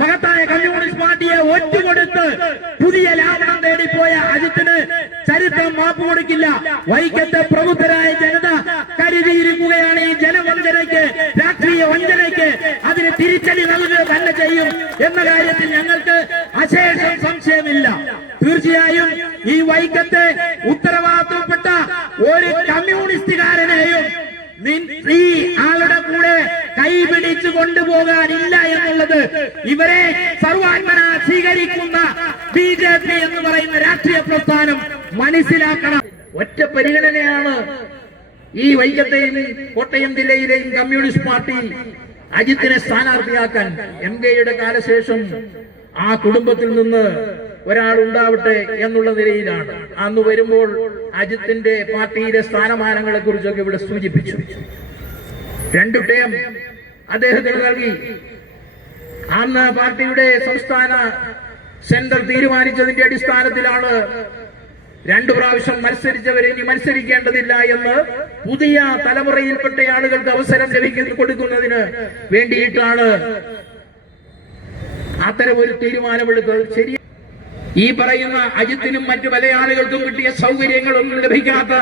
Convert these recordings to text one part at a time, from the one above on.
മഹത്തായ കമ്മ്യൂണിസ്റ്റ് പാർട്ടിയെ ഒറ്റുകൊടുത്ത് പുതിയ ലാഭം നേടിപ്പോയ അജിത്തിന് ചരിത്രം മാപ്പ് കൊടുക്കില്ല. വൈക്കത്തെ പ്രബുദ്ധരായ ജനത കരുതിയിരിക്കുകയാണ് ഈ ജനവഞ്ചനയ്ക്ക്, രാഷ്ട്രീയ വഞ്ചനയ്ക്ക്. അതിന് തിരിച്ചടി നൽകുക തന്നെ ചെയ്യും എന്ന കാര്യത്തിൽ ഞങ്ങൾക്ക് അശേഷം സംശയമില്ല. തീർച്ചയായും ഈ വൈക്കത്തെ ഉത്തരവാദിത്വപ്പെട്ട ഒരു കമ്മ്യൂണിസ്റ്റുകാരനെയും ഈ ആളുടെ കൂടെ കൈപിടിച്ചു കൊണ്ടുപോകാനില്ല എന്നുള്ളത് ഇവരെ സർവാത്മന സ്വീകരിക്കുന്ന BJP എന്ന് പറയുന്ന രാഷ്ട്രീയ പ്രസ്ഥാനം മനസ്സിലാക്കണം. ഒറ്റ പരിഗണനയാണ് ഈ വൈക്കത്തെയും കോട്ടയം ജില്ലയിലെയും കമ്മ്യൂണിസ്റ്റ് പാർട്ടി അജിത്തിനെ സ്ഥാനാർത്ഥിയാക്കാൻ. MKയുടെ കാലശേഷം ആ കുടുംബത്തിൽ നിന്ന് ഒരാൾ ഉണ്ടാവട്ടെ എന്നുള്ള നിലയിലാണ്. അന്ന് വരുമ്പോൾ അജിത്തിന്റെ പാർട്ടിയിലെ സ്ഥാനമാനങ്ങളെ കുറിച്ചൊക്കെ ഇവിടെ സൂചിപ്പിച്ചു. 2 ടേം അദ്ദേഹത്തിന് നൽകി. അന്ന് പാർട്ടിയുടെ സംസ്ഥാന സെന്റർ തീരുമാനിച്ചതിന്റെ അടിസ്ഥാനത്തിലാണ് 2 പ്രാവശ്യം മത്സരിച്ചവരെ ഇനി മത്സരിക്കേണ്ടതില്ല എന്ന് പുതിയ തലമുറയിൽപ്പെട്ട ആളുകൾക്ക് അവസരം കൊടുക്കുന്നതിന് വേണ്ടിയിട്ടാണ് അത്തരം ഒരു തീരുമാനമെടുത്തത്. ശരി, ഈ പറയുന്ന അജിത്തിനും മറ്റു പല ആളുകൾക്കും കിട്ടിയ സൗകര്യങ്ങളൊന്നും ലഭിക്കാത്ത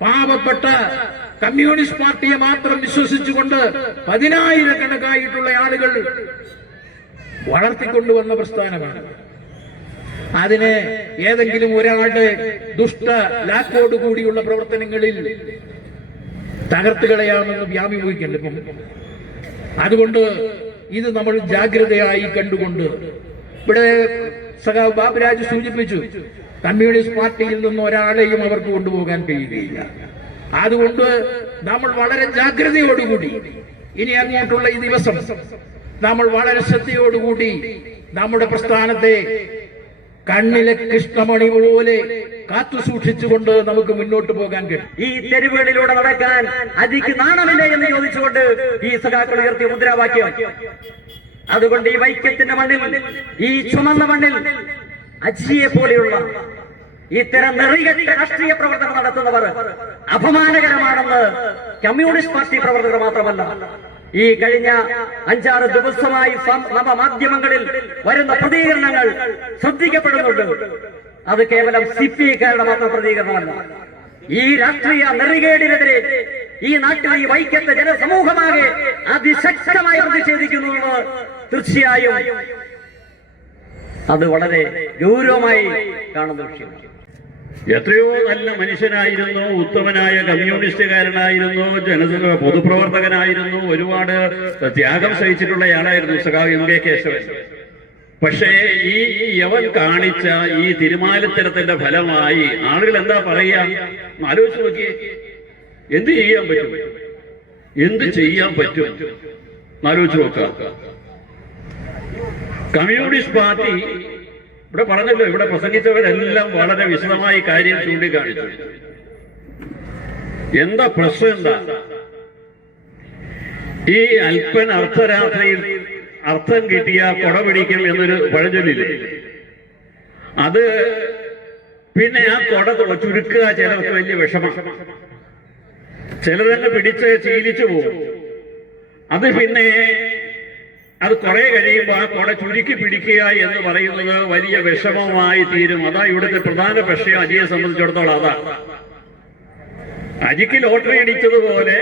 പാവപ്പെട്ട കമ്മ്യൂണിസ്റ്റ് പാർട്ടിയെ മാത്രം വിശ്വസിച്ചുകൊണ്ട് 10,000-കണക്കായിട്ടുള്ള ആളുകൾ വളർത്തിക്കൊണ്ടുവന്ന പ്രസ്ഥാനമാണ്. അതിനെ ഏതെങ്കിലും ഒരാളുടെ ദുഷ്ട ലാക്കോട് കൂടിയുള്ള പ്രവർത്തനങ്ങളിൽ തകർത്തുകളയാമെന്ന് വ്യാമോഹിക്കേണ്ടത്. അതുകൊണ്ട് ഇത് നമ്മൾ ജാഗ്രതയായി കണ്ടുകൊണ്ട്, ഇവിടെ സഖാവ് ബാബുരാജ് സൂചിപ്പിച്ചു, കമ്മ്യൂണിസ്റ്റ് പാർട്ടിയിൽ നിന്ന് ഒരാളെയും അവർക്ക് കൊണ്ടുപോകാൻ കഴിയുകയില്ല. അതുകൊണ്ട് നമ്മൾ വളരെ ജാഗ്രതയോടുകൂടി ഇനി അങ്ങോട്ടുള്ള ഈ ദിവസം നമ്മൾ വളരെ ശ്രദ്ധയോടുകൂടി നമ്മുടെ പ്രസ്ഥാനത്തെ കണ്ണിലെ കൃഷ്ണമണി പോലെ കാത്തു സൂക്ഷിച്ചുകൊണ്ട് നമുക്ക് മുന്നോട്ട് പോകാൻ കഴിയും. ഈ തെരുവുകളിലൂടെ നടക്കാൻ അജിക്ക് നാണമില്ല എന്ന് ചോദിച്ചുകൊണ്ട് ഈ സഖാക്കൾ ഉയർത്തിയ മുദ്രാവാക്യം. അതുകൊണ്ട് ഈ വൈക്കത്തിന്റെ മണ്ണിൽ, ഈ ചുമന്ന മണ്ണിൽ അജിയെ പോലെയുള്ള ഇത്തരം നെറികെട്ട രാഷ്ട്രീയ പ്രവർത്തനം നടത്തുന്നവർ അപമാനകരമാണെന്ന് കമ്മ്യൂണിസ്റ്റ് പാർട്ടി പ്രവർത്തകർ മാത്രമല്ല, ഈ കഴിഞ്ഞ 5-6 ദിവസമായി നവമാധ്യമങ്ങളിൽ വരുന്ന പ്രതികരണങ്ങൾ ശ്രദ്ധിക്കപ്പെടുന്നുണ്ട്. അത് കേവലം CPI-ക്കാരുടെ മാത്രം പ്രതികരണമല്ല. ഈ രാഷ്ട്രീയ നെറികേടിനെതിരെ ഈ നാട്ടിൽ ഈ വൈക്കത്തെ ജനസമൂഹമാകെ അതിശക്തമായി പ്രതിഷേധിക്കുന്നു. തീർച്ചയായും അത് വളരെ ഗൗരവമായി കാണുന്ന വിഷയമാണ്. എത്രയോ നല്ല മനുഷ്യനായിരുന്നു, ഉത്തമനായ കമ്മ്യൂണിസ്റ്റുകാരനായിരുന്നു, പൊതുപ്രവർത്തകനായിരുന്നു, ഒരുപാട് ത്യാഗം സഹിച്ചിട്ടുള്ളയാളായിരുന്നു സഖാവ് MK കേശവൻ. പക്ഷേ ഈ യവൻ കാണിച്ച ഈ തിരുമാലിത്തരത്തിന്റെ ഫലമായി ആളുകൾ എന്താ പറയാ? ആലോചിച്ച് നോക്കിയേ, എന്ത് ചെയ്യാൻ പറ്റും? എന്ത് ചെയ്യാൻ പറ്റും? ആലോചിച്ച് നോക്കാം. കമ്മ്യൂണിസ്റ്റ് പാർട്ടി ഇവിടെ പറഞ്ഞല്ലോ, ഇവിടെ പ്രസംഗിച്ചവരെല്ലാം വളരെ വിശദമായി കാര്യം ചൂണ്ടിക്കാണിച്ചു. എന്താ പ്രശ്നം? എന്താ ഈ അല്പൻ അർദ്ധരാത്രിയിൽ അർത്ഥം കിട്ടിയ കൊട പിടിക്കും എന്നൊരു പഴഞ്ചൊല്ലില്ലേ? അത് പിന്നെ ആ കൊട ചുരുക്കുക ചിലർക്ക് വലിയ വിഷമം. ചിലരങ്ങ് പിടിച്ച് ശീലിച്ചു പോകും. അത് പിന്നെ അത് കുറെ കഴിയുമ്പോൾ ആ കൊട ചുരുക്കി പിടിക്കുക എന്ന് പറയുന്നത് വലിയ വിഷമമായി തീരും. അതാ ഇവിടുത്തെ പ്രധാന പ്രശ്നം അജിയെ സംബന്ധിച്ചിടത്തോളം. അതാ അജിക്ക് ലോട്ടറി അടിച്ചതുപോലെ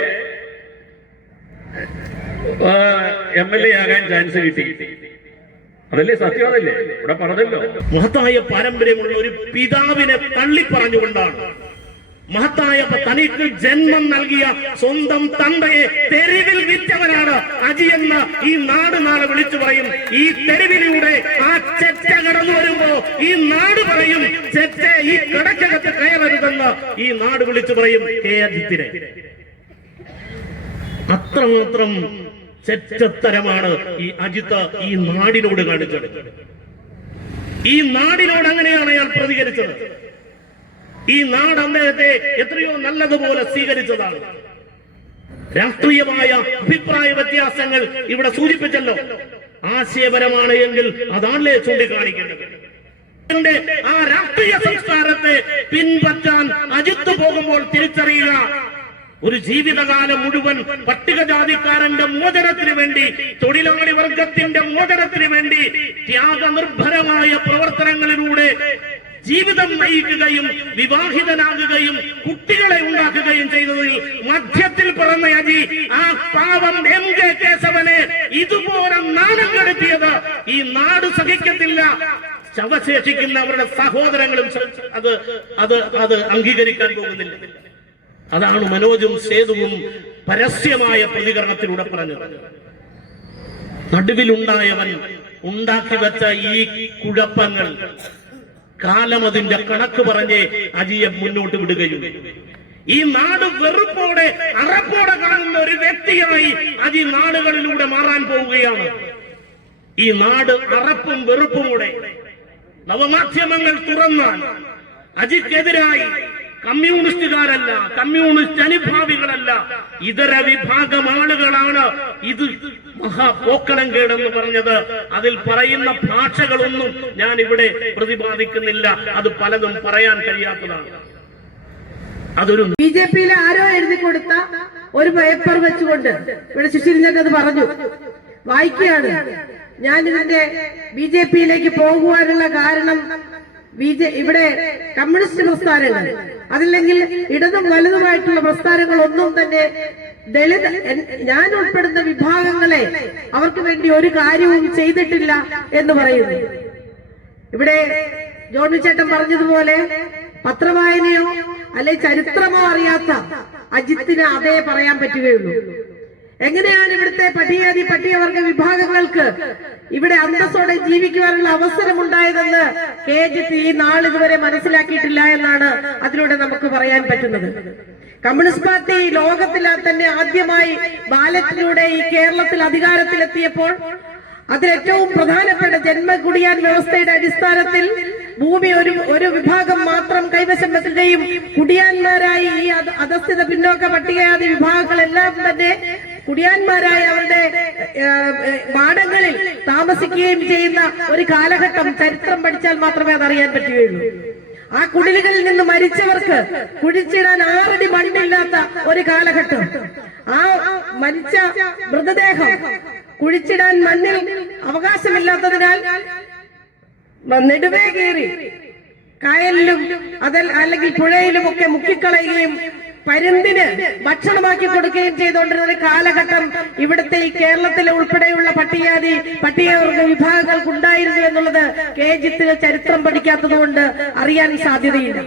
MLA ആകാൻ ചാൻസ് കിട്ടി. അതല്ലേ സത്യം? അതല്ലേ ഇവിടെ പറഞ്ഞല്ലോ. മഹത്തായ പാരമ്പര്യമുള്ള ഒരു പിതാവിനെ തള്ളിപ്പറഞ്ഞുകൊണ്ടാണ് മഹത്തായ തനിക്ക് ജന്മം നൽകിയ സ്വന്തം തന്തയെ തെരുവിൽ വിറ്റവനാണ് അജി എന്ന ഈ നാട് നാളെ വിളിച്ചു പറയും. ഈ തെരുവിലൂടെ ആ ചെറ്റ കടന്നു വരുമ്പോ ഈ നാട് പറയും, ചെറ്റ ഈ കടക്കകത്ത് കയറരുതെന്ന് ഈ നാട് വിളിച്ചു പറയും കെ അജിത്തിനെ. അത്രമാത്രം ചെറ്റത്തരമാണ് ഈ അജിത്ത് ഈ നാടിനോട് കാണിച്ചത്. ഈ നാടിനോട് അങ്ങനെയാണ് അയാൾ പ്രതികരിച്ചത്. ഈ നാട് അദ്ദേഹത്തെ എത്രയോ നല്ലതുപോലെ സ്വീകരിച്ചതാണ്. രാഷ്ട്രീയമായ അഭിപ്രായ വ്യത്യാസങ്ങൾ ഇവിടെ സൂചിപ്പിച്ചല്ലോ. ആശയപരമാണ് എങ്കിൽ അതാണല്ലേ ചൂണ്ടിക്കാണിക്കേണ്ടത്. ആ രാഷ്ട്രീയ സംസ്കാരത്തെ പിൻപറ്റാൻ അജിത്ത് പോകുമ്പോൾ തിരിച്ചറിയുക, ഒരു ജീവിതകാലം മുഴുവൻ പട്ടികജാതിക്കാരന്റെ മോചനത്തിന് വേണ്ടി, തൊഴിലാളി വർഗത്തിന്റെ മോചനത്തിന് വേണ്ടി ത്യാഗനിർഭരമായ പ്രവർത്തനങ്ങളിലൂടെ ജീവിതം നയിക്കുകയും വിവാഹിതനാകുകയും കുട്ടികളെ ഉണ്ടാക്കുകയും ചെയ്തതിൽ മധ്യത്തിൽ പിറന്ന അജി ആ പാവം MK കേശവനെ ഇതുപോലെ നാണം കെടുത്തിയത് ഈ നാട് സഹിക്കത്തില്ല. ശവശേഷിക്കുന്ന അവരുടെ സഹോദരങ്ങളും അത് അംഗീകരിക്കാൻ പോകുന്നില്ല. അതാണ് മനോജും സേതുവും പരസ്യമായ പ്രതികരണത്തിലൂടെ പറഞ്ഞത്. നടുവിലുണ്ടായവൻ ഉണ്ടാക്കി വെച്ച ഈ കുഴപ്പങ്ങൾ കാലം അതിന്റെ കണക്ക് പറഞ്ഞ് അജിയെ മുന്നോട്ട് വിടുകയും ഈ നാട് വെറുപ്പോടെ അറപ്പോടെ കാണുന്ന ഒരു വ്യക്തിയായി അജി നാടുകളിലൂടെ മാറാൻ പോവുകയാണ്. ഈ നാട് അറപ്പും വെറുപ്പുമൂടെ നവമാധ്യമങ്ങൾ തുറന്നാൽ അജിക്കെതിരായി കമ്മ്യൂണിസ്റ്റുകാരല്ല, കമ്മ്യൂണിസ്റ്റ് അനുഭാവികളല്ല, ഇതര വിഭാഗം ആളുകളാണ് ഇത് മഹാപോക്കളം കേടെന്ന് പറഞ്ഞത്. അതിൽ പറയുന്ന ഭാഷകളൊന്നും ഞാൻ ഇവിടെ പ്രതിപാദിക്കുന്നില്ല, അത് പലതും പറയാൻ കഴിയാത്തതാണ്. അതൊരു BJP-യിലെ ആരോ എഴുതി കൊടുത്ത ഒരു പേപ്പർ വെച്ചുകൊണ്ട് ഇവിടെ സുശീലൻ അത് പറഞ്ഞു, വായിക്കുകയാണ്. ഞാൻ ഇതിന്റെ BJP-യിലേക്ക് പോകുവാനുള്ള കാരണം ഇവിടെ കമ്മ്യൂണിസ്റ്റ് പ്രസ്ഥാനങ്ങൾ, അതല്ലെങ്കിൽ ഇടതും വലതുമായിട്ടുള്ള പ്രസ്ഥാനങ്ങളൊന്നും തന്നെ ദളിത്, ഞാൻ ഉൾപ്പെടുന്ന വിഭാഗങ്ങളെ അവർക്ക് വേണ്ടി ഒരു കാര്യവും ചെയ്തിട്ടില്ല എന്ന് പറയുന്നു. ഇവിടെ ജോണി ചേട്ടൻ പറഞ്ഞതുപോലെ പത്രവായനയോ അല്ലെ ചരിത്രമോ അറിയാത്ത അജിത്തിന് അതേ പറയാൻ പറ്റുകയുള്ളൂ. എങ്ങനെയാണ് ഇവിടുത്തെ പട്ടികവർഗ വിഭാഗങ്ങൾക്ക് ഇവിടെ അന്തസ്സോടെ ജീവിക്കുവാനുള്ള അവസരം ഉണ്ടായതെന്ന് കെ അജിത്ത് ഈ നാളിതുവരെ മനസ്സിലാക്കിയിട്ടില്ല എന്നാണ് അതിലൂടെ നമുക്ക് പറയാൻ പറ്റുന്നത്. കമ്മ്യൂണിസ്റ്റ് പാർട്ടി ലോകത്തിൽ തന്നെ ആദ്യമായി ബാലറ്റിലൂടെ ഈ കേരളത്തിൽ അധികാരത്തിലെത്തിയപ്പോൾ അതിലേറ്റവും പ്രധാനപ്പെട്ട ജന്മകുടിയാൻ വ്യവസ്ഥയുടെ അടിസ്ഥാനത്തിൽ ഭൂമി ഒരു വിഭാഗം മാത്രം കൈവശം വെക്കുകയും കുടിയാന്മാരായി ഈ അധസ്ഥിത പിന്നോക്ക പട്ടികജാതി വിഭാഗങ്ങളെല്ലാം തന്നെ കുടിയാന്മാരായി അവരുടെ മാടങ്ങളിൽ താമസിക്കുകയും ചെയ്യുന്ന ഒരു കാലഘട്ടം ചരിത്രം പഠിച്ചാൽ മാത്രമേ അതറിയാൻ പറ്റുകയുള്ളൂ. ആ കുടിലുകളിൽ നിന്ന് മരിച്ചവർക്ക് കുഴിച്ചിടാൻ 6 അടി മണ്ണില്ലാത്ത ഒരു കാലഘട്ടം. ആ മരിച്ച മൃതദേഹം കുഴിച്ചിടാൻ മണ്ണിൽ അവകാശമില്ലാത്തതിനാൽ നെടുവേ കീറി കായലിലും അല്ലെങ്കിൽ പുഴയിലും ഒക്കെ മുക്കിക്കളയുകയും പരുന്തിന് ഭക്ഷണമാക്കി കൊടുക്കുകയും ചെയ്തുകൊണ്ടിരുന്ന ഒരു കാലഘട്ടം ഇവിടുത്തെ ഈ കേരളത്തിലെ ഉൾപ്പെടെയുള്ള പട്ടികവർഗ വിഭാഗങ്ങൾക്കുണ്ടായിരുന്നു എന്നുള്ളത് കെ അജിത്ത് ചരിത്രം പഠിക്കാത്തത് കൊണ്ട് അറിയാൻ സാധ്യതയില്ല.